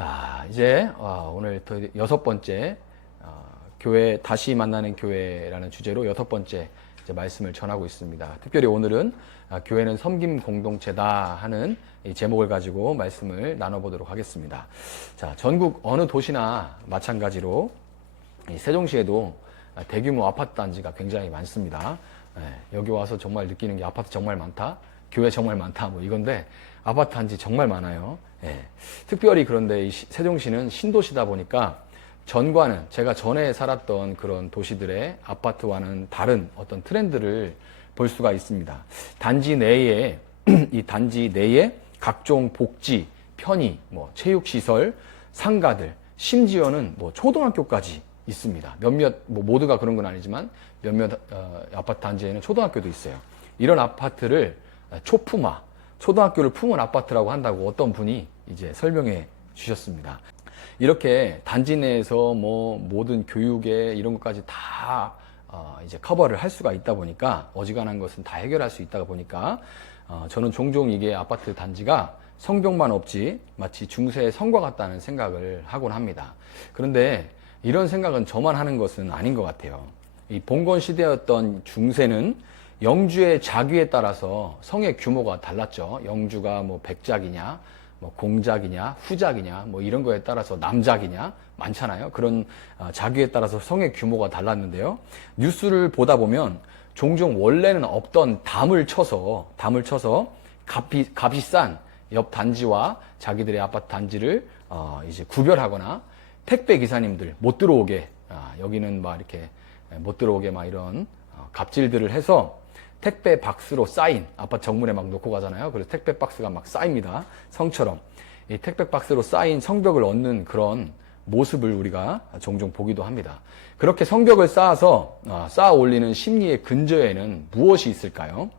자, 이제 오늘 또 6번째 교회 다시 만나는 교회라는 주제로 6번째 이제 말씀을 전하고 있습니다. 특별히 오늘은 교회는 섬김 공동체다 하는 이 제목을 가지고 말씀을 나눠보도록 하겠습니다. 자, 전국 어느 도시나 마찬가지로 이 세종시에도 대규모 아파트 단지가 굉장히 많습니다. 여기 와서 정말 느끼는 게 아파트 정말 많다, 교회 정말 많다, 뭐 이건데 아파트 단지 정말 많아요. 특별히 그런데 이 세종시는 신도시다 보니까 전과는 제가 전에 살았던 그런 도시들의 아파트와는 다른 어떤 트렌드를 볼 수가 있습니다. 단지 내에 이 단지 내에 각종 복지, 편의, 뭐 체육시설, 상가들, 심지어는 뭐 초등학교까지 있습니다. 몇몇 뭐 모두가 그런 건 아니지만 몇몇 아파트 단지에는 초등학교도 있어요. 이런 아파트를 초품화, 초등학교를 품은 아파트라고 한다고 어떤 분이 이제 설명해 주셨습니다. 이렇게 단지 내에서 뭐 모든 교육에 이런 것까지 다 이제 커버를 할 수가 있다 보니까 어지간한 것은 다 해결할 수 있다 보니까 저는 종종 이게 아파트 단지가 성벽만 없지 마치 중세의 성과 같다는 생각을 하곤 합니다. 그런데 이런 생각은 저만 하는 것은 아닌 것 같아요. 이 봉건 시대였던 중세는 영주의 자귀에 따라서 성의 규모가 달랐죠. 영주가 뭐 백작이냐, 뭐 공작이냐, 후작이냐, 뭐 이런 거에 따라서 남작이냐 많잖아요. 그런 자귀에 따라서 성의 규모가 달랐는데요. 뉴스를 보다 보면 종종 원래는 없던 담을 쳐서 값이 싼 옆 단지와 자기들의 아파트 단지를 이제 구별하거나 택배 기사님들 못 들어오게 여기는 막 이렇게 못 들어오게 막 이런 갑질들을 해서 택배 박스로 쌓인 아파트 정문에 막 놓고 가잖아요. 그래서 택배 박스가 막 쌓입니다. 성처럼 이 택배 박스로 쌓인 성벽을 얻는 그런 모습을 우리가 종종 보기도 합니다. 그렇게 성벽을 쌓아서 쌓아 올리는 심리의 근저에는 무엇이 있을까요?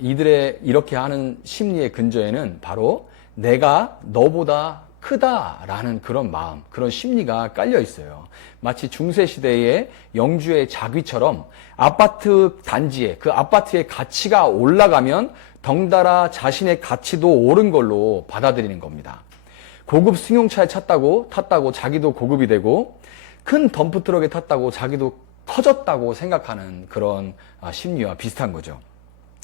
이들의 이렇게 하는 심리의 근저에는 바로 내가 너보다 크다라는 그런 마음, 그런 심리가 깔려 있어요. 마치 중세시대의 영주의 자귀처럼 아파트 단지에 그 아파트의 가치가 올라가면 덩달아 자신의 가치도 오른 걸로 받아들이는 겁니다. 고급 승용차에 탔다고 자기도 고급이 되고 큰 덤프트럭에 탔다고 자기도 커졌다고 생각하는 그런 심리와 비슷한 거죠.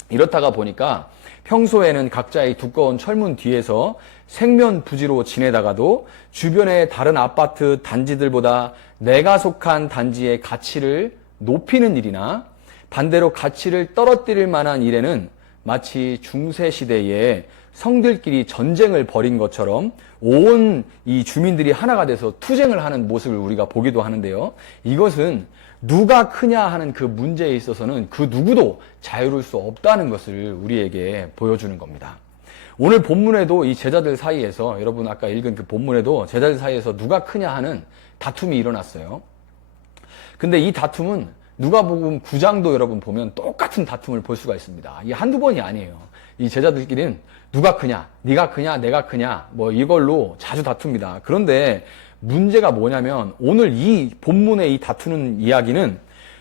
이렇다가 보니까 평소에는 각자의 두꺼운 철문 뒤에서 생면부지로 지내다가도 주변의 다른 아파트 단지들보다 내가 속한 단지의 가치를 높이는 일이나 반대로 가치를 떨어뜨릴 만한 일에는 마치 중세시대에 성들끼리 전쟁을 벌인 것처럼 온 이 주민들이 하나가 돼서 투쟁을 하는 모습을 우리가 보기도 하는데요. 이것은 누가 크냐 하는 그 문제에 있어서는 그 누구도 자유로울 수 없다는 것을 우리에게 보여주는 겁니다. 오늘 본문에도 이 제자들 사이에서 여러분 아까 읽은 그 본문에도 제자들 사이에서 누가 크냐 하는 다툼이 일어났어요. 근데 이 다툼은 누가복음 9장도 여러분 보면 똑같은 다툼을 볼 수가 있습니다. 이게 한두 번이 아니에요. 이 제자들끼리는 누가 크냐, 네가 크냐, 내가 크냐 뭐 이걸로 자주 다툽니다. 그런데 문제가 뭐냐면 오늘 이 본문에 이 다투는 이야기는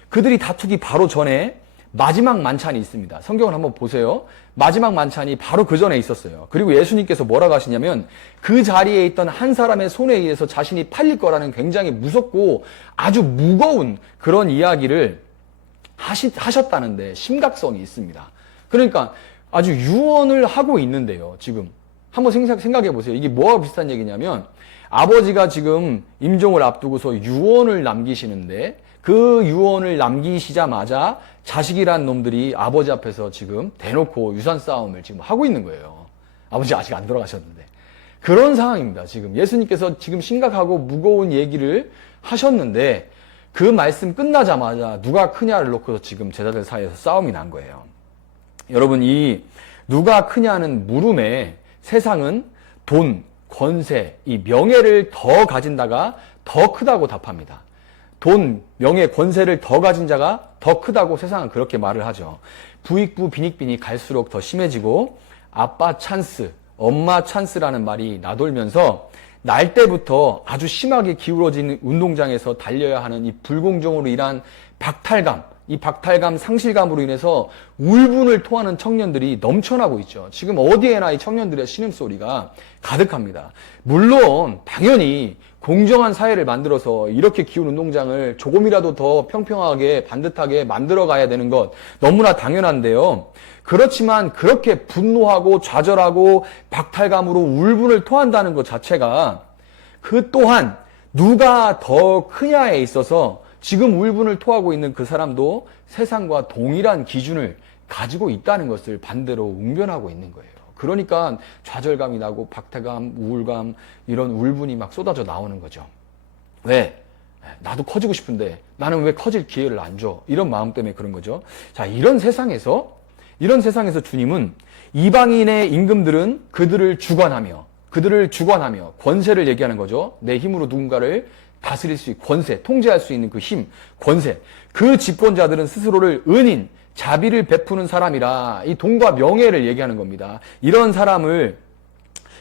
그들이 다투기 바로 전에 마지막 만찬이 있습니다. 성경을 한번 보세요. 마지막 만찬이 바로 그 전에 있었어요. 그리고 예수님께서 뭐라고 하시냐면 그 자리에 있던 한 사람의 손에 의해서 자신이 팔릴 거라는 굉장히 무섭고 아주 무거운 그런 이야기를 하셨다는데 심각성이 있습니다. 그러니까 아주 유언을 하고 있는데요. 지금 한번 생각해 보세요. 이게 뭐와 비슷한 얘기냐면 아버지가 지금 임종을 앞두고서 유언을 남기시는데 그 유언을 남기시자마자 자식이란 놈들이 아버지 앞에서 지금 대놓고 유산 싸움을 지금 하고 있는 거예요. 아버지 아직 안 돌아가셨는데. 그런 상황입니다. 지금 예수님께서 지금 심각하고 무거운 얘기를 하셨는데 그 말씀 끝나자마자 누가 크냐를 놓고서 지금 제자들 사이에서 싸움이 난 거예요. 여러분 이 누가 크냐는 물음에 세상은 돈, 권세, 이 명예를 더 가진 자가 더 크다고 답합니다. 돈, 명예, 권세를 더 가진 자가 더 크다고 세상은 그렇게 말을 하죠. 부익부, 빈익빈이 갈수록 더 심해지고 아빠 찬스, 엄마 찬스라는 말이 나돌면서 날 때부터 아주 심하게 기울어진 운동장에서 달려야 하는 이 불공정으로 인한 박탈감, 이 박탈감, 상실감으로 인해서 울분을 토하는 청년들이 넘쳐나고 있죠. 지금 어디에나 이 청년들의 신음소리가 가득합니다. 물론 당연히 공정한 사회를 만들어서 이렇게 기후운동장을 조금이라도 더 평평하게 반듯하게 만들어 가야 되는 것 너무나 당연한데요. 그렇지만 그렇게 분노하고 좌절하고 박탈감으로 울분을 토한다는 것 자체가 그 또한 누가 더 크냐에 있어서 지금 울분을 토하고 있는 그 사람도 세상과 동일한 기준을 가지고 있다는 것을 반대로 웅변하고 있는 거예요. 그러니까 좌절감이 나고 박탈감, 우울감, 이런 울분이 막 쏟아져 나오는 거죠. 왜? 나도 커지고 싶은데 나는 왜 커질 기회를 안 줘? 이런 마음 때문에 그런 거죠. 자, 이런 세상에서 주님은 이방인의 임금들은 그들을 주관하며 권세를 얘기하는 거죠. 내 힘으로 누군가를 다스릴 수 있는 권세, 통제할 수 있는 그 힘, 권세. 그 집권자들은 스스로를 은인, 자비를 베푸는 사람이라 이 돈과 명예를 얘기하는 겁니다. 이런 사람을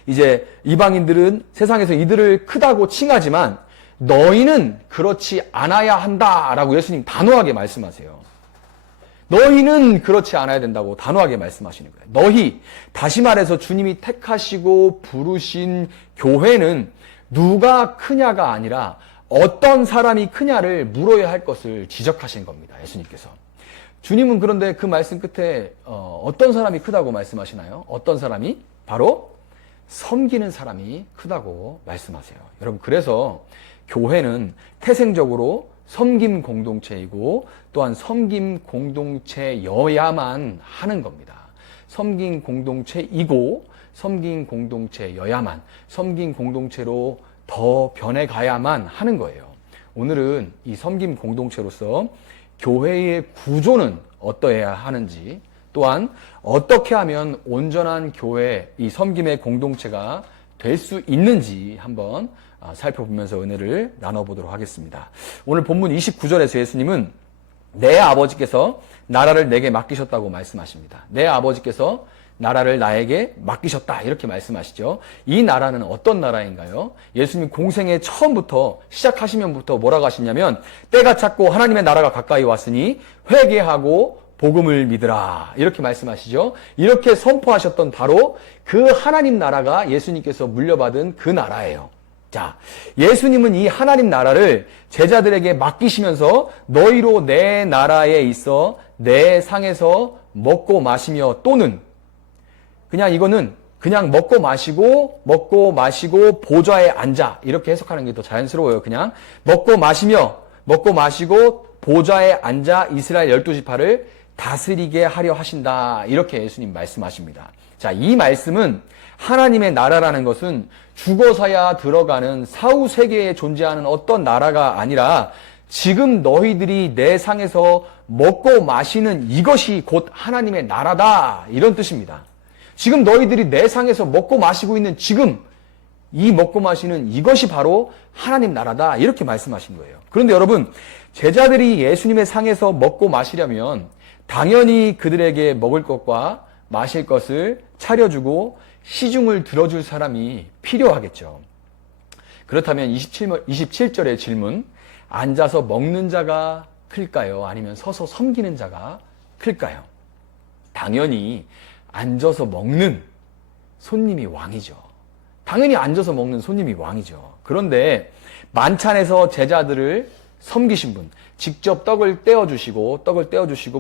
이제 이방인들은 세상에서 이들을 크다고 칭하지만 너희는 그렇지 않아야 한다라고 예수님 단호하게 말씀하세요. 너희는 그렇지 않아야 된다고 단호하게 말씀하시는 거예요. 너희, 다시 말해서 주님이 택하시고 부르신 교회는 누가 크냐가 아니라 어떤 사람이 크냐를 물어야 할 것을 지적하신 겁니다. 예수님께서. 주님은 그런데 그 말씀 끝에 어떤 사람이 크다고 말씀하시나요? 어떤 사람이? 바로 섬기는 사람이 크다고 말씀하세요. 여러분, 그래서 교회는 태생적으로 섬김 공동체이고 또한 섬김 공동체여야만 하는 겁니다. 섬김 공동체이고 섬김 공동체여야만, 섬김 공동체로 더 변해가야만 하는 거예요. 오늘은 이 섬김 공동체로서 교회의 구조는 어떠해야 하는지, 또한 어떻게 하면 온전한 교회, 이 섬김의 공동체가 될 수 있는지 한번 살펴보면서 은혜를 나눠보도록 하겠습니다. 오늘 본문 29절에서 예수님은 내 아버지께서 나라를 내게 맡기셨다고 말씀하십니다. 내 아버지께서 나라를 나에게 맡기셨다, 이렇게 말씀하시죠. 이 나라는 어떤 나라인가요? 예수님 공생의 처음부터 시작하시면부터 뭐라고 하시냐면 때가 찼고 하나님의 나라가 가까이 왔으니 회개하고 복음을 믿으라, 이렇게 말씀하시죠. 이렇게 선포하셨던 바로 그 하나님 나라가 예수님께서 물려받은 그 나라예요. 자, 예수님은 이 하나님 나라를 제자들에게 맡기시면서 너희로 내 나라에 있어 내 상에서 먹고 마시며, 또는 그냥 이거는 그냥 먹고 마시고 보좌에 앉아, 이렇게 해석하는 게 더 자연스러워요. 그냥 먹고 마시고 보좌에 앉아 이스라엘 12지파를 다스리게 하려 하신다, 이렇게 예수님 말씀하십니다. 자, 이 말씀은 하나님의 나라라는 것은 죽어서야 들어가는 사후 세계에 존재하는 어떤 나라가 아니라 지금 너희들이 내 상에서 먹고 마시는 이것이 곧 하나님의 나라다, 이런 뜻입니다. 지금 너희들이 내 상에서 먹고 마시고 있는 지금 이 먹고 마시는 이것이 바로 하나님 나라다, 이렇게 말씀하신 거예요. 그런데 여러분, 제자들이 예수님의 상에서 먹고 마시려면 당연히 그들에게 먹을 것과 마실 것을 차려주고 시중을 들어줄 사람이 필요하겠죠. 그렇다면 27절의 질문, 앉아서 먹는 자가 클까요? 아니면 서서 섬기는 자가 클까요? 당연히 앉아서 먹는 손님이 왕이죠. 당연히 앉아서 먹는 손님이 왕이죠. 그런데 만찬에서 제자들을 섬기신 분, 직접 떡을 떼어주시고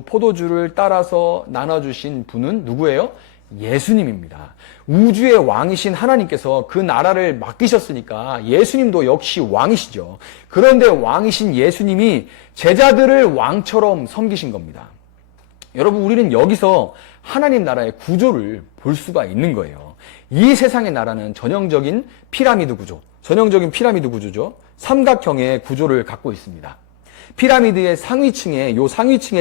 포도주를 따라서 나눠주신 분은 누구예요? 예수님입니다. 우주의 왕이신 하나님께서 그 나라를 맡기셨으니까 예수님도 역시 왕이시죠. 그런데 왕이신 예수님이 제자들을 왕처럼 섬기신 겁니다. 여러분, 우리는 여기서 하나님 나라의 구조를 볼 수가 있는 거예요. 이 세상의 나라는 전형적인 피라미드 구조죠. 삼각형의 구조를 갖고 있습니다. 피라미드의 상위층에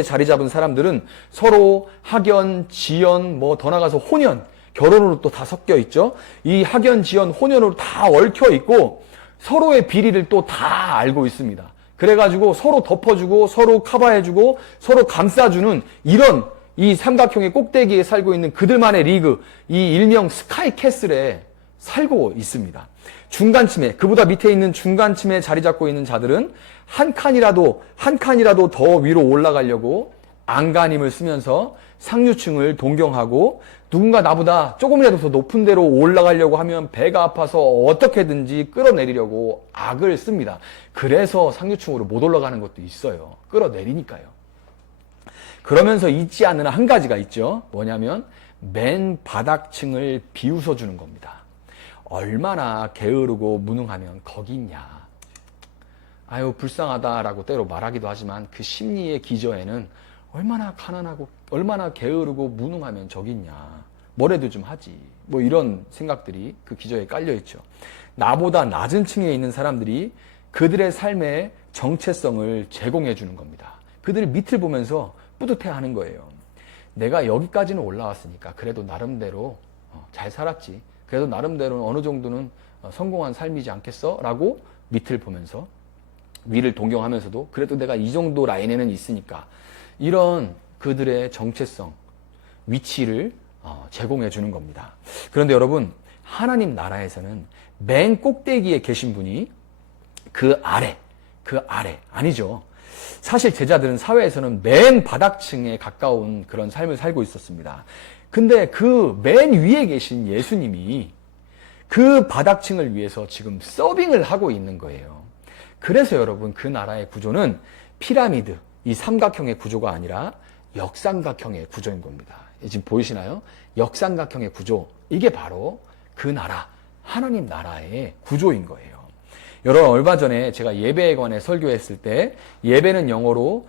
자리 잡은 사람들은 서로 학연, 지연, 더 나가서 혼연, 결혼으로 또 다 섞여 있죠. 이 학연, 지연, 혼연으로 다 얽혀 있고 서로의 비리를 또 다 알고 있습니다. 그래가지고 서로 덮어주고 서로 커버해주고 서로 감싸주는 이런 이 삼각형의 꼭대기에 살고 있는 그들만의 리그, 이 일명 스카이 캐슬에 살고 있습니다. 중간쯤에, 그보다 밑에 있는 중간쯤에 자리 잡고 있는 자들은 한 칸이라도 더 위로 올라가려고 안간힘을 쓰면서 상류층을 동경하고, 누군가 나보다 조금이라도 더 높은 데로 올라가려고 하면 배가 아파서 어떻게든지 끌어내리려고 악을 씁니다. 그래서 상류층으로 못 올라가는 것도 있어요. 끌어내리니까요. 그러면서 잊지 않는 한 가지가 있죠. 뭐냐면 맨 바닥층을 비웃어 주는 겁니다. 얼마나 게으르고 무능하면 거기 있냐. 아유 불쌍하다라고 때로 말하기도 하지만 그 심리의 기저에는 얼마나 가난하고 얼마나 게으르고 무능하면 저기 있냐. 뭐래도 좀 하지. 뭐 이런 생각들이 그 기저에 깔려 있죠. 나보다 낮은 층에 있는 사람들이 그들의 삶의 정체성을 제공해 주는 겁니다. 그들 밑을 보면서 뿌듯해 하는 거예요. 내가 여기까지는 올라왔으니까 그래도 나름대로 잘 살았지. 그래도 나름대로 어느 정도는 성공한 삶이지 않겠어? 라고 밑을 보면서 위를 동경하면서도 그래도 내가 이 정도 라인에는 있으니까 이런 그들의 정체성, 위치를 제공해 주는 겁니다. 그런데 여러분, 하나님 나라에서는 맨 꼭대기에 계신 분이 그 아래 아니죠. 사실 제자들은 사회에서는 맨 바닥층에 가까운 그런 삶을 살고 있었습니다. 근데 그 맨 위에 계신 예수님이 그 바닥층을 위해서 지금 서빙을 하고 있는 거예요. 그래서 여러분, 그 나라의 구조는 피라미드, 이 삼각형의 구조가 아니라 역삼각형의 구조인 겁니다. 지금 보이시나요? 역삼각형의 구조. 이게 바로 그 나라, 하나님 나라의 구조인 거예요. 여러분, 얼마 전에 제가 예배에 관해 설교했을 때 예배는 영어로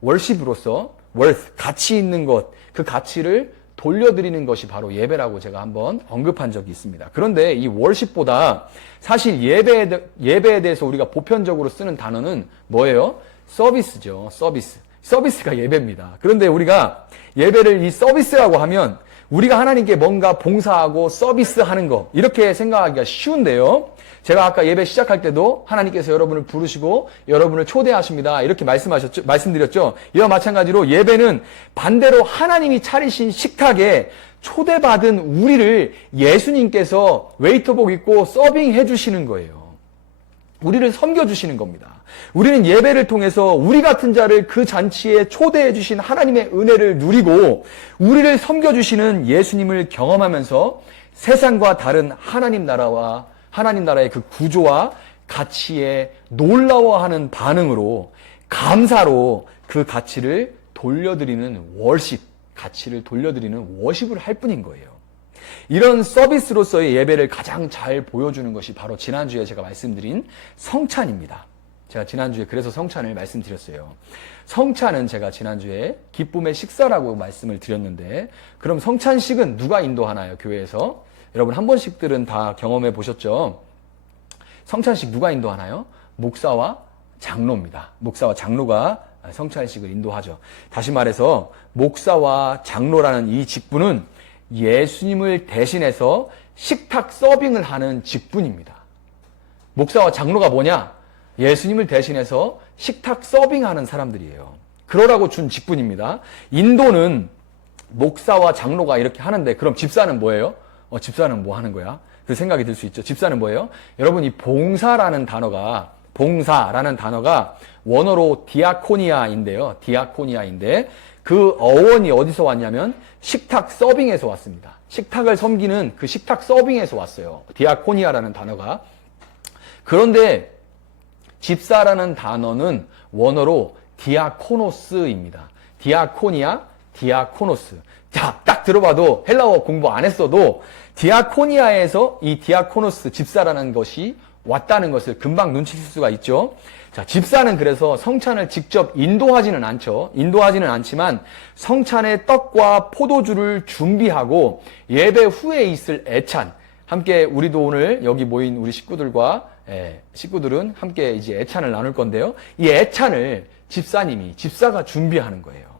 월십으로서 worth, 가치 있는 것, 그 가치를 돌려드리는 것이 바로 예배라고 제가 한번 언급한 적이 있습니다. 그런데 이 월십보다 사실 예배에 대해서 우리가 보편적으로 쓰는 단어는 뭐예요? 서비스죠. 서비스가 예배입니다. 그런데 우리가 예배를 이 서비스라고 하면 우리가 하나님께 뭔가 봉사하고 서비스하는 거 이렇게 생각하기가 쉬운데요. 제가 아까 예배 시작할 때도 하나님께서 여러분을 부르시고 여러분을 초대하십니다. 이렇게 말씀드렸죠. 이와 마찬가지로 예배는 반대로 하나님이 차리신 식탁에 초대받은 우리를 예수님께서 웨이터복 입고 서빙해 주시는 거예요. 우리를 섬겨주시는 겁니다. 우리는 예배를 통해서 우리 같은 자를 그 잔치에 초대해 주신 하나님의 은혜를 누리고 우리를 섬겨주시는 예수님을 경험하면서 세상과 다른 하나님 나라의 그 구조와 가치에 놀라워하는 반응으로 감사로 그 가치를 돌려드리는 가치를 돌려드리는 워십을 할 뿐인 거예요. 이런 서비스로서의 예배를 가장 잘 보여주는 것이 바로 지난주에 제가 말씀드린 성찬입니다. 제가 지난주에 그래서 성찬을 말씀드렸어요. 성찬은 제가 지난주에 기쁨의 식사라고 말씀을 드렸는데 그럼 성찬식은 누가 인도하나요? 교회에서? 여러분 한 번씩들은 다 경험해 보셨죠? 성찬식 누가 인도하나요? 목사와 장로입니다. 목사와 장로가 성찬식을 인도하죠. 다시 말해서 목사와 장로라는 이 직분은 예수님을 대신해서 식탁 서빙을 하는 직분입니다. 목사와 장로가 뭐냐? 예수님을 대신해서 식탁 서빙하는 사람들이에요. 그러라고 준 직분입니다. 인도는 목사와 장로가 이렇게 하는데 그럼 집사는 뭐예요? 집사는 뭐 하는 거야? 그 생각이 들 수 있죠. 집사는 뭐예요? 여러분 이 봉사라는 단어가 원어로 디아코니아인데요. 디아코니아인데 그 어원이 어디서 왔냐면 식탁 서빙에서 왔습니다. 식탁을 섬기는 그 식탁 서빙에서 왔어요. 디아코니아라는 단어가. 그런데 집사라는 단어는 원어로 디아코노스입니다. 디아코니아, 디아코노스. 자, 딱 들어봐도 헬라어 공부 안 했어도 디아코니아에서 이 디아코노스, 집사라는 것이 왔다는 것을 금방 눈치챌 수가 있죠. 자, 집사는 그래서 성찬을 직접 인도하지는 않죠. 인도하지는 않지만 성찬의 떡과 포도주를 준비하고 예배 후에 있을 애찬, 함께 우리도 오늘 여기 모인 우리 식구들은 함께 이제 애찬을 나눌 건데요. 이 애찬을 집사가 준비하는 거예요.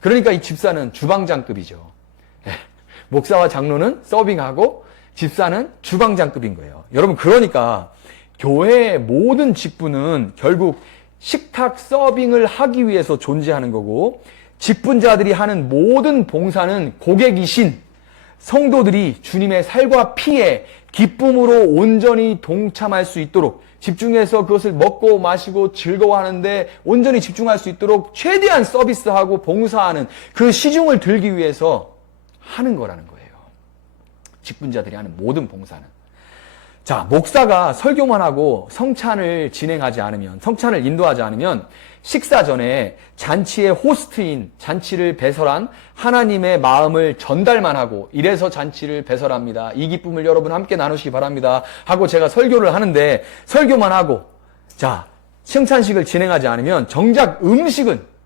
그러니까 이 집사는 주방장급이죠. 목사와 장로는 서빙하고 집사는 주방장급인 거예요. 여러분, 그러니까 교회의 모든 직분은 결국 식탁 서빙을 하기 위해서 존재하는 거고 직분자들이 하는 모든 봉사는 고객이신 성도들이 주님의 살과 피에 기쁨으로 온전히 동참할 수 있도록, 집중해서 그것을 먹고 마시고 즐거워하는데 온전히 집중할 수 있도록 최대한 서비스하고 봉사하는 그 시중을 들기 위해서 하는 거라는 거예요. 직분자들이 하는 모든 봉사는. 자, 목사가 설교만 하고 성찬을 진행하지 않으면, 성찬을 인도하지 않으면 식사 전에 잔치의 호스트인, 잔치를 배설한 하나님의 마음을 전달만 하고, 이래서 잔치를 배설합니다, 이 기쁨을 여러분 함께 나누시기 바랍니다 하고 제가 설교를 하는데, 설교만 하고 자, 성찬식을 진행하지 않으면 정작 음식은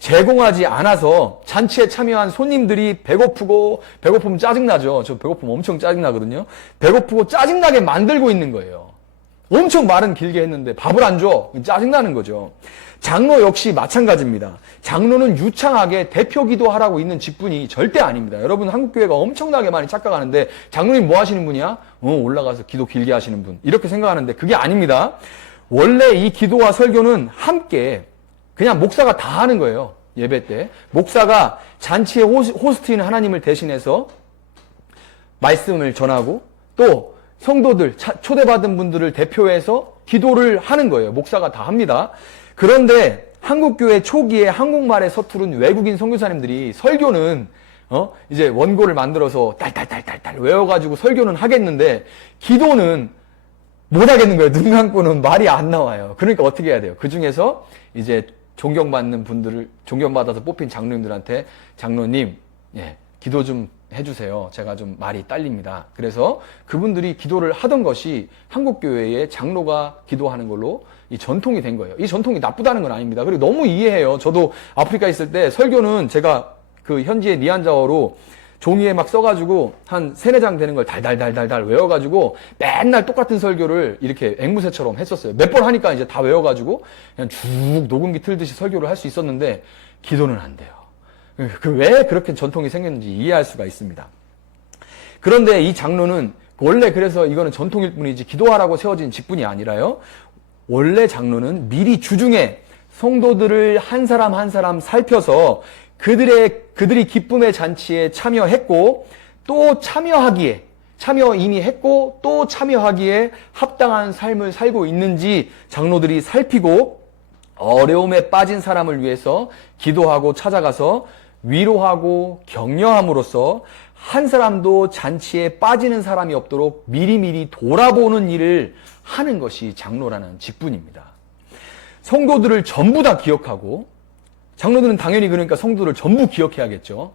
제공하지 않아서 잔치에 참여한 손님들이 배고프면 짜증나죠. 저 배고프면 엄청 짜증나거든요. 배고프고 짜증나게 만들고 있는 거예요. 엄청 말은 길게 했는데 밥을 안 줘. 짜증나는 거죠. 장로 역시 마찬가지입니다. 장로는 유창하게 대표 기도하라고 있는 직분이 절대 아닙니다. 여러분, 한국교회가 엄청나게 많이 착각하는데 장로님 뭐 하시는 분이야? 올라가서 기도 길게 하시는 분. 이렇게 생각하는데 그게 아닙니다. 원래 이 기도와 설교는 함께 그냥 목사가 다 하는 거예요. 예배 때. 목사가 잔치의 호스트인 하나님을 대신해서 말씀을 전하고, 또 성도들, 초대받은 분들을 대표해서 기도를 하는 거예요. 목사가 다 합니다. 그런데 한국교회 초기에 한국말에 서투른 외국인 선교사님들이 설교는 이제 원고를 만들어서 딸딸딸딸 외워가지고 설교는 하겠는데 기도는 못 하겠는 거예요. 눈 감고는 말이 안 나와요. 그러니까 어떻게 해야 돼요? 그 중에서 이제 존경받는 분들을, 존경받아서 뽑힌 장로님들한테, 장로님, 기도 좀 해주세요. 제가 좀 말이 딸립니다. 그래서 그분들이 기도를 하던 것이 한국교회의 장로가 기도하는 걸로 이 전통이 된 거예요. 이 전통이 나쁘다는 건 아닙니다. 그리고 너무 이해해요. 저도 아프리카 있을 때 설교는 제가 그 현지의 니안자어로 종이에 막 써가지고 한 3-4장 되는 걸 달달달달달 외워가지고 맨날 똑같은 설교를 이렇게 앵무새처럼 했었어요. 몇 번 하니까 이제 다 외워가지고 그냥 쭉 녹음기 틀듯이 설교를 할 수 있었는데 기도는 안 돼요. 왜 그렇게 전통이 생겼는지 이해할 수가 있습니다. 그런데 이 장로는 원래, 그래서 이거는 전통일 뿐이지 기도하라고 세워진 직분이 아니라요, 원래 장로는 미리 주중에 성도들을 한 사람 한 사람 살펴서 그들이 기쁨의 잔치에 참여했고, 또 참여 이미 했고 또 참여하기에 합당한 삶을 살고 있는지 장로들이 살피고, 어려움에 빠진 사람을 위해서 기도하고 찾아가서 위로하고 격려함으로써 한 사람도 잔치에 빠지는 사람이 없도록 미리미리 돌아보는 일을 하는 것이 장로라는 직분입니다. 성도들을 전부 다 기억하고, 장로들은 당연히 그러니까 성도를 전부 기억해야겠죠.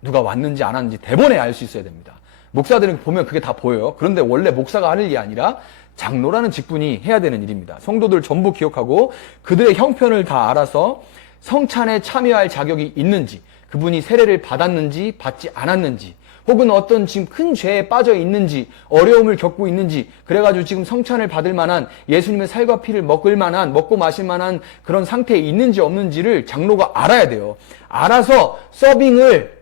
누가 왔는지 안 왔는지 대번에 알 수 있어야 됩니다. 목사들은 보면 그게 다 보여요. 그런데 원래 목사가 할 일이 아니라 장로라는 직분이 해야 되는 일입니다. 성도들 전부 기억하고 그들의 형편을 다 알아서 성찬에 참여할 자격이 있는지, 그분이 세례를 받았는지 받지 않았는지, 혹은 어떤 지금 큰 죄에 빠져 있는지, 어려움을 겪고 있는지, 그래가지고 지금 성찬을 받을 만한, 예수님의 살과 피를 먹을 만한, 먹고 마실 만한 그런 상태에 있는지 없는지를 장로가 알아야 돼요. 알아서 서빙을,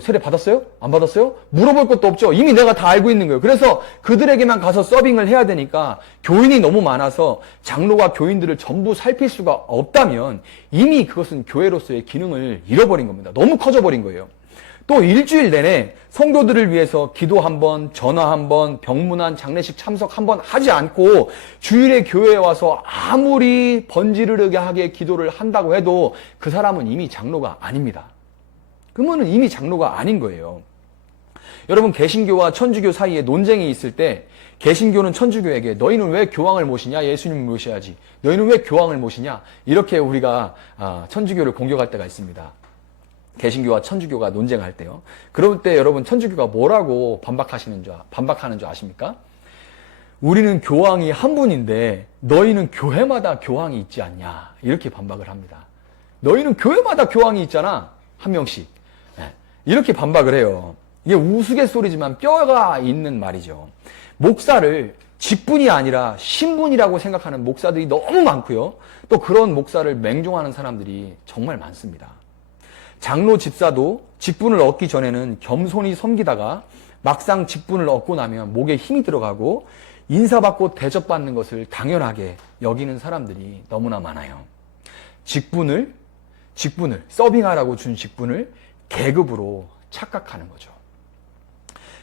세례 받았어요? 안 받았어요? 물어볼 것도 없죠. 이미 내가 다 알고 있는 거예요. 그래서 그들에게만 가서 서빙을 해야 되니까, 교인이 너무 많아서 장로가 교인들을 전부 살필 수가 없다면 이미 그것은 교회로서의 기능을 잃어버린 겁니다. 너무 커져버린 거예요. 또 일주일 내내 성도들을 위해서 기도 한 번, 전화 한 번, 병문안 장례식 참석 한 번 하지 않고 주일에 교회에 와서 아무리 번지르르하게 기도를 한다고 해도 그 사람은 이미 장로가 아닙니다. 그러면은 이미 장로가 아닌 거예요. 여러분, 개신교와 천주교 사이에 논쟁이 있을 때 개신교는 천주교에게 너희는 왜 교황을 모시냐? 예수님을 모셔야지. 너희는 왜 교황을 모시냐? 이렇게 우리가 천주교를 공격할 때가 있습니다. 개신교와 천주교가 논쟁할 때요. 그럴 때 여러분, 천주교가 뭐라고 반박하는 줄 아십니까? 우리는 교황이 한 분인데 너희는 교회마다 교황이 있지 않냐? 이렇게 반박을 합니다. 너희는 교회마다 교황이 있잖아. 한 명씩. 이렇게 반박을 해요. 이게 우스갯소리지만 뼈가 있는 말이죠. 목사를 직분이 아니라 신분이라고 생각하는 목사들이 너무 많고요. 또 그런 목사를 맹종하는 사람들이 정말 많습니다. 장로 집사도 직분을 얻기 전에는 겸손히 섬기다가 막상 직분을 얻고 나면 목에 힘이 들어가고 인사받고 대접받는 것을 당연하게 여기는 사람들이 너무나 많아요. 직분을 서빙하라고 준 직분을 계급으로 착각하는 거죠.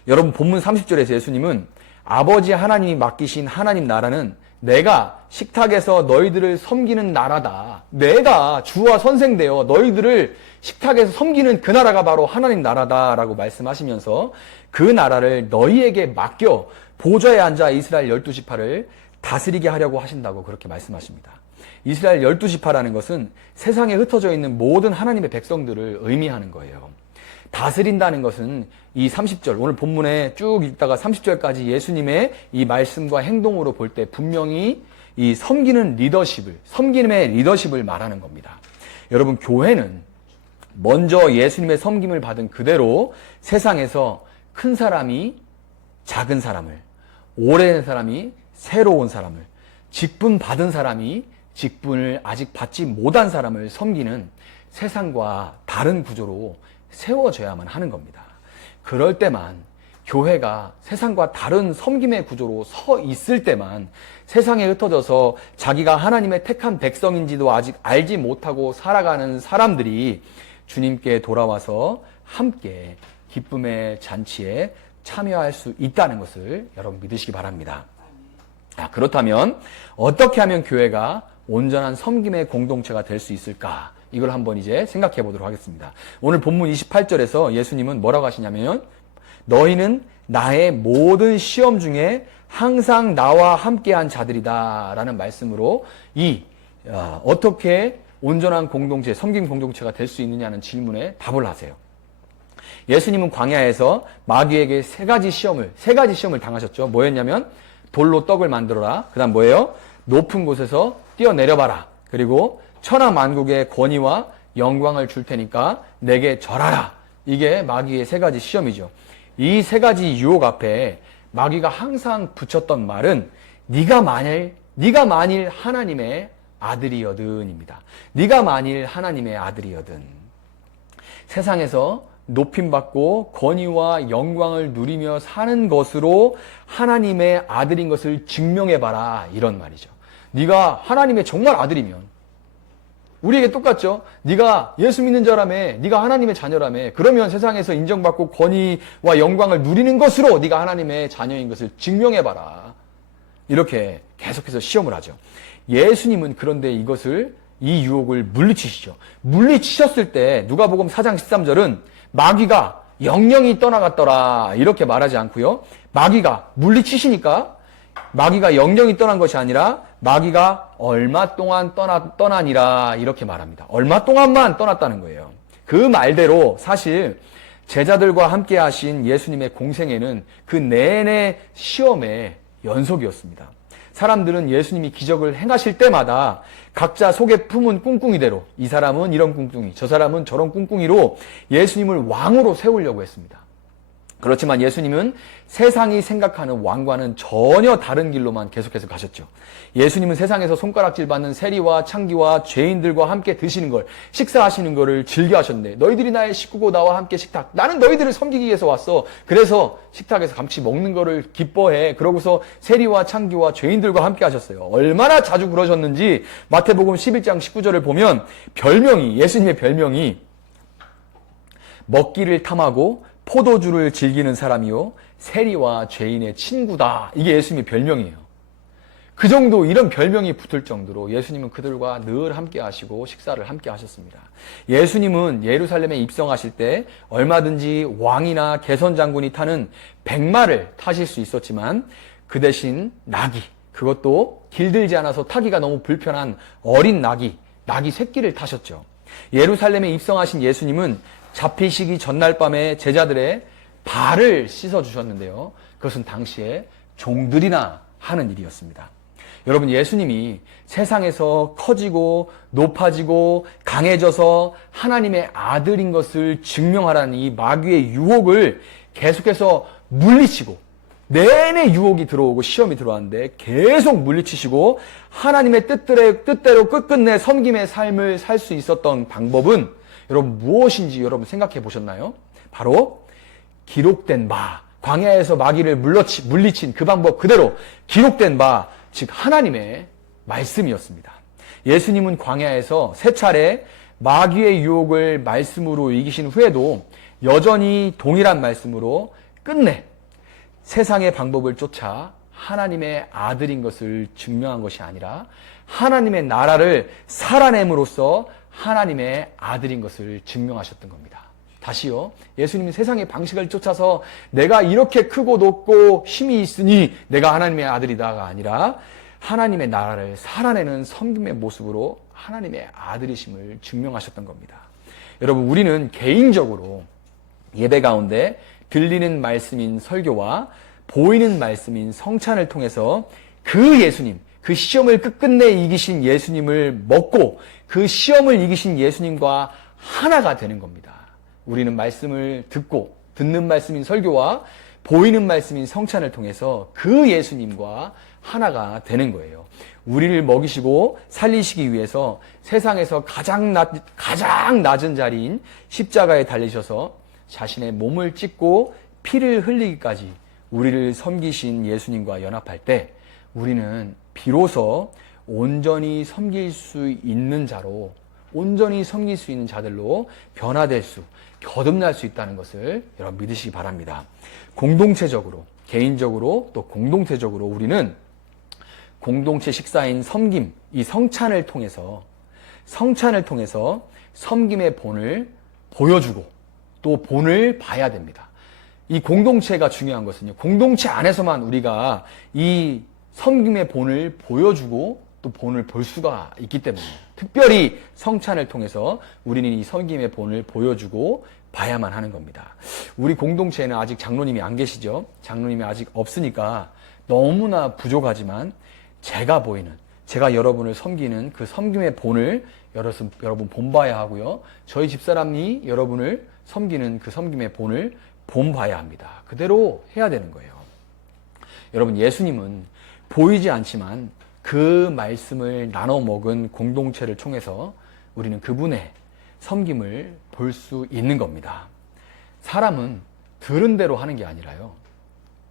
여러분 본문 30절에서 예수님은 아버지 하나님이 맡기신 하나님 나라는 내가 식탁에서 너희들을 섬기는 나라다. 내가 주와 선생되어 너희들을 식탁에서 섬기는 그 나라가 바로 하나님 나라다라고 말씀하시면서 그 나라를 너희에게 맡겨 보좌에 앉아 이스라엘 12지파를 다스리게 하려고 하신다고 그렇게 말씀하십니다. 이스라엘 12지파라는 것은 세상에 흩어져 있는 모든 하나님의 백성들을 의미하는 거예요. 다스린다는 것은 이 30절, 오늘 본문에 쭉 읽다가 30절까지 예수님의 이 말씀과 행동으로 볼 때 분명히 이 섬기는 리더십을, 섬김의 리더십을 말하는 겁니다. 여러분, 교회는 먼저 예수님의 섬김을 받은 그대로 세상에서 큰 사람이 작은 사람을, 오래된 사람이 새로운 사람을, 직분 받은 사람이 직분을 아직 받지 못한 사람을 섬기는 세상과 다른 구조로 세워져야만 하는 겁니다. 그럴 때만 교회가 세상과 다른 섬김의 구조로 서 있을 때만 세상에 흩어져서 자기가 하나님의 택한 백성인지도 아직 알지 못하고 살아가는 사람들이 주님께 돌아와서 함께 기쁨의 잔치에 참여할 수 있다는 것을 여러분 믿으시기 바랍니다. 그렇다면 어떻게 하면 교회가 온전한 섬김의 공동체가 될 수 있을까? 이걸 한번 이제 생각해 보도록 하겠습니다. 오늘 본문 28절에서 예수님은 뭐라고 하시냐면 너희는 나의 모든 시험 중에 항상 나와 함께한 자들이다 라는 말씀으로 어떻게 온전한 공동체, 섬김 공동체가 될 수 있느냐는 질문에 답을 하세요. 예수님은 광야에서 마귀에게 세 가지 시험을 당하셨죠. 뭐였냐면 돌로 떡을 만들어라. 그 다음 뭐예요? 높은 곳에서 뛰어내려봐라. 그리고 천하만국의 권위와 영광을 줄 테니까 내게 절하라. 이게 마귀의 세 가지 시험이죠. 이 세 가지 유혹 앞에 마귀가 항상 붙였던 말은 네가 만일 하나님의 아들이여든입니다. 네가 만일 하나님의 아들이여든. 세상에서 높임받고 권위와 영광을 누리며 사는 것으로 하나님의 아들인 것을 증명해봐라. 이런 말이죠. 네가 하나님의 정말 아들이면 우리에게 똑같죠. 네가 예수 믿는 자라며, 네가 하나님의 자녀라며, 그러면 세상에서 인정받고 권위와 영광을 누리는 것으로 네가 하나님의 자녀인 것을 증명해봐라. 이렇게 계속해서 시험을 하죠. 예수님은 그런데 이 유혹을 물리치시죠. 물리치셨을 때 누가복음 4장 13절은 마귀가 영영이 떠나갔더라 이렇게 말하지 않고요. 마귀가 물리치시니까 마귀가 영영이 떠난 것이 아니라 마귀가 얼마 동안 떠나니라 이렇게 말합니다. 얼마 동안만 떠났다는 거예요. 그 말대로 사실 제자들과 함께 하신 예수님의 공생애는 그 내내 시험의 연속이었습니다. 사람들은 예수님이 기적을 행하실 때마다 각자 속에 품은 꿍꿍이대로 이 사람은 이런 꿍꿍이, 저 사람은 저런 꿍꿍이로 예수님을 왕으로 세우려고 했습니다. 그렇지만 예수님은 세상이 생각하는 왕과는 전혀 다른 길로만 계속해서 가셨죠. 예수님은 세상에서 손가락질 받는 세리와 창기와 죄인들과 함께 드시는 걸, 식사하시는 거를 즐겨 하셨는데 너희들이 나의 식구고 나와 함께 식탁, 나는 너희들을 섬기기 위해서 왔어. 그래서 식탁에서 같이 먹는 거를 기뻐해. 그러고서 세리와 창기와 죄인들과 함께 하셨어요. 얼마나 자주 그러셨는지 마태복음 11장 19절을 보면 예수님의 별명이 먹기를 탐하고 포도주를 즐기는 사람이요 세리와 죄인의 친구다. 이게 예수님의 별명이에요. 그 정도 이런 별명이 붙을 정도로 예수님은 그들과 늘 함께 하시고 식사를 함께 하셨습니다. 예수님은 예루살렘에 입성하실 때 얼마든지 왕이나 개선장군이 타는 백마를 타실 수 있었지만 그 대신 나귀, 그것도 길들지 않아서 타기가 너무 불편한 어린 나귀 새끼를 타셨죠. 예루살렘에 입성하신 예수님은 잡히시기 전날 밤에 제자들의 발을 씻어주셨는데요. 그것은 당시에 종들이나 하는 일이었습니다. 여러분, 예수님이 세상에서 커지고 높아지고 강해져서 하나님의 아들인 것을 증명하라는 이 마귀의 유혹을 계속해서 물리치고 내내 유혹이 들어오고 시험이 들어왔는데 계속 물리치시고 하나님의 뜻대로 끝끝내 섬김의 삶을 살 수 있었던 방법은 여러분 무엇인지 여러분 생각해 보셨나요? 바로 기록된 바, 광야에서 마귀를 물리친 그 방법 그대로 기록된 바, 즉 하나님의 말씀이었습니다. 예수님은 광야에서 세 차례 마귀의 유혹을 말씀으로 이기신 후에도 여전히 동일한 말씀으로 끝내 세상의 방법을 쫓아 하나님의 아들인 것을 증명한 것이 아니라 하나님의 나라를 살아냄으로써 하나님의 아들인 것을 증명하셨던 겁니다. 다시요. 예수님이 세상의 방식을 쫓아서 내가 이렇게 크고 높고 힘이 있으니 내가 하나님의 아들이다가 아니라 하나님의 나라를 살아내는 섬김의 모습으로 하나님의 아들이심을 증명하셨던 겁니다. 여러분, 우리는 개인적으로 예배 가운데 들리는 말씀인 설교와 보이는 말씀인 성찬을 통해서 그 예수님, 그 시험을 끝끝내 이기신 예수님을 먹고 그 시험을 이기신 예수님과 하나가 되는 겁니다. 우리는 말씀을 듣고 듣는 말씀인 설교와 보이는 말씀인 성찬을 통해서 그 예수님과 하나가 되는 거예요. 우리를 먹이시고 살리시기 위해서 세상에서 가장 낮은 자리인 십자가에 달리셔서 자신의 몸을 찢고 피를 흘리기까지 우리를 섬기신 예수님과 연합할 때 우리는 비로소 온전히 섬길 수 있는 자로, 온전히 섬길 수 있는 자들로 변화될 수, 거듭날 수 있다는 것을 여러분 믿으시기 바랍니다. 공동체적으로, 개인적으로 또 공동체적으로 우리는 공동체 식사인 섬김, 이 성찬을 통해서 섬김의 본을 보여주고 또 본을 봐야 됩니다. 이 공동체가 중요한 것은요, 공동체 안에서만 우리가 이 섬김의 본을 보여주고 또 본을 볼 수가 있기 때문에 특별히 성찬을 통해서 우리는 이 섬김의 본을 보여주고 봐야만 하는 겁니다. 우리 공동체에는 아직 장로님이 안 계시죠? 장로님이 아직 없으니까 너무나 부족하지만 제가 여러분을 섬기는 그 섬김의 본을 여러분 본봐야 하고요. 저희 집사람이 여러분을 섬기는 그 섬김의 본을 본봐야 합니다. 그대로 해야 되는 거예요. 여러분, 예수님은 보이지 않지만 그 말씀을 나눠 먹은 공동체를 통해서 우리는 그분의 섬김을 볼 수 있는 겁니다. 사람은 들은 대로 하는 게 아니라요.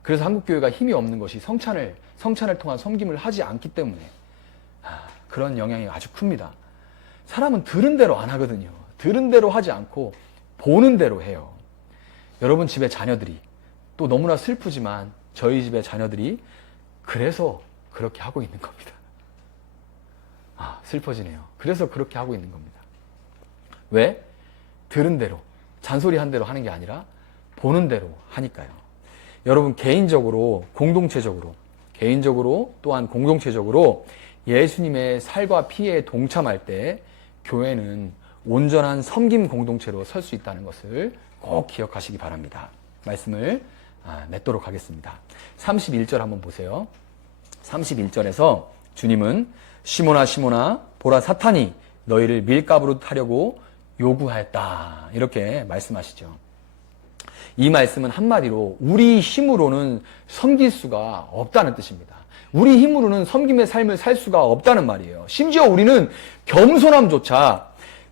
그래서 한국교회가 힘이 없는 것이 성찬을 통한 섬김을 하지 않기 때문에 그런 영향이 아주 큽니다. 사람은 들은 대로 안 하거든요. 들은 대로 하지 않고 보는 대로 해요. 여러분 집의 자녀들이, 또 너무나 슬프지만 저희 집의 자녀들이 그래서 그렇게 하고 있는 겁니다. 슬퍼지네요. 그래서 그렇게 하고 있는 겁니다. 왜? 들은 대로, 잔소리한 대로 하는 게 아니라 보는 대로 하니까요. 여러분, 개인적으로 또한 공동체적으로 예수님의 살과 피에 동참할 때 교회는 온전한 섬김 공동체로 설 수 있다는 것을 꼭 기억하시기 바랍니다. 말씀을 맺도록 하겠습니다. 31절 한번 보세요. 31절에서 주님은 시몬아 시몬아 보라 사탄이 너희를 밀가부로 하려고 요구하였다, 이렇게 말씀하시죠. 이 말씀은 한마디로 우리 힘으로는 섬길 수가 없다는 뜻입니다. 우리 힘으로는 섬김의 삶을 살 수가 없다는 말이에요. 심지어 우리는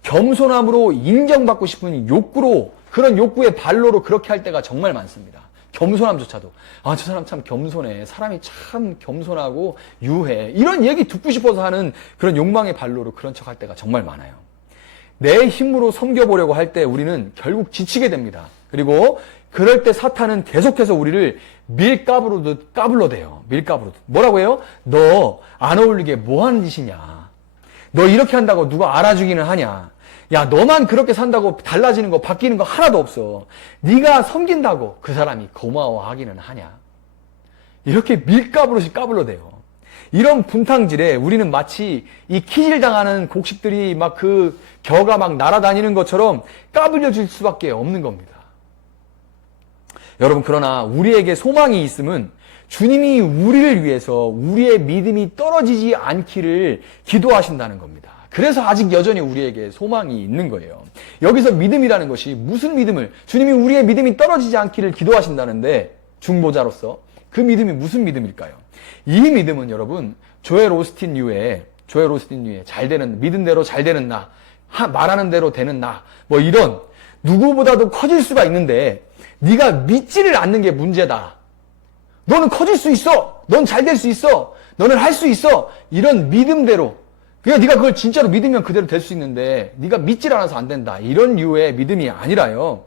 겸손함으로 인정받고 싶은 욕구로, 그런 욕구의 발로로 그렇게 할 때가 정말 많습니다. 겸손함조차도 저 사람 참 겸손해, 사람이 참 겸손하고 유해, 이런 얘기 듣고 싶어서 하는 그런 욕망의 발로로 그런 척 할 때가 정말 많아요. 내 힘으로 섬겨보려고 할 때 우리는 결국 지치게 됩니다. 그리고 그럴 때 사탄은 계속해서 우리를 밀가부로듯 까불러대요. 뭐라고 해요? 너 안 어울리게 뭐 하는 짓이냐, 너 이렇게 한다고 누가 알아주기는 하냐, 야 너만 그렇게 산다고 달라지는 거 바뀌는 거 하나도 없어, 네가 섬긴다고 그 사람이 고마워하기는 하냐, 이렇게 밀가부로씩 까불러대요. 이런 분탕질에 우리는 마치 이 키질당하는 곡식들이 막 그 겨가 막 날아다니는 것처럼 까불려질 수밖에 없는 겁니다. 여러분, 그러나 우리에게 소망이 있음은 주님이 우리를 위해서 우리의 믿음이 떨어지지 않기를 기도하신다는 겁니다. 그래서 아직 여전히 우리에게 소망이 있는 거예요. 여기서 믿음이라는 것이 무슨 믿음을, 주님이 우리의 믿음이 떨어지지 않기를 기도하신다는데 중보자로서 그 믿음이 무슨 믿음일까요? 이 믿음은 여러분, 조엘 오스틴류의 잘 되는, 믿은 대로 잘 되는 나, 말하는 대로 되는 나, 뭐 이런 누구보다도 커질 수가 있는데 네가 믿지를 않는 게 문제다, 너는 커질 수 있어, 넌 잘 될 수 있어, 너는 할 수 있어, 이런 믿음대로, 그냥 네가 그걸 진짜로 믿으면 그대로 될 수 있는데 네가 믿질 않아서 안 된다, 이런 류의 믿음이 아니라요,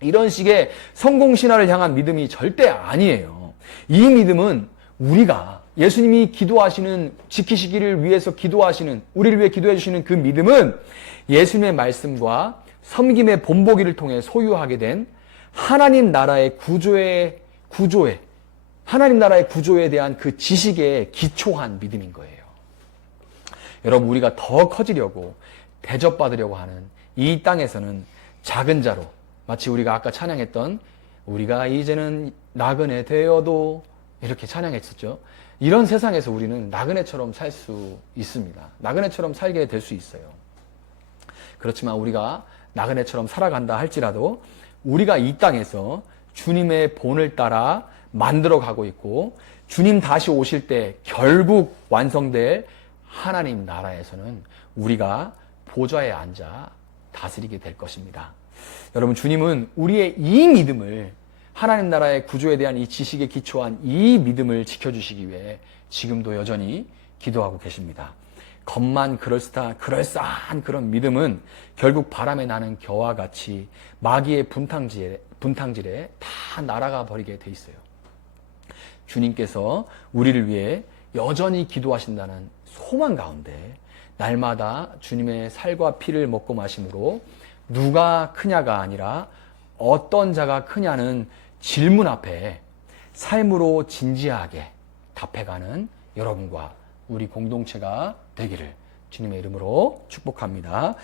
이런 식의 성공신화를 향한 믿음이 절대 아니에요. 이 믿음은 우리가 예수님이 기도하시는, 지키시기를 위해서 기도하시는, 우리를 위해 기도해 주시는 그 믿음은 예수님의 말씀과 섬김의 본보기를 통해 소유하게 된 하나님 나라의 하나님 나라의 구조에 대한 그 지식에 기초한 믿음인 거예요. 여러분, 우리가 더 커지려고 대접받으려고 하는 이 땅에서는 작은 자로, 마치 우리가 아까 찬양했던 우리가 이제는 나그네 되어도 이렇게 찬양했었죠. 이런 세상에서 우리는 나그네처럼 살 수 있습니다. 나그네처럼 살게 될 수 있어요. 그렇지만 우리가 나그네처럼 살아간다 할지라도 우리가 이 땅에서 주님의 본을 따라 만들어 가고 있고, 주님 다시 오실 때 결국 완성될 하나님 나라에서는 우리가 보좌에 앉아 다스리게 될 것입니다. 여러분, 주님은 우리의 이 믿음을, 하나님 나라의 구조에 대한 이 지식에 기초한 이 믿음을 지켜주시기 위해 지금도 여전히 기도하고 계십니다. 겉만 그럴싸한 그런 믿음은 결국 바람에 나는 겨와 같이 마귀의 분탕질에 다 날아가 버리게 돼 있어요. 주님께서 우리를 위해 여전히 기도하신다는 소망 가운데 날마다 주님의 살과 피를 먹고 마심으로 누가 크냐가 아니라 어떤 자가 크냐는 질문 앞에 삶으로 진지하게 답해가는 여러분과 우리 공동체가 되기를 주님의 이름으로 축복합니다.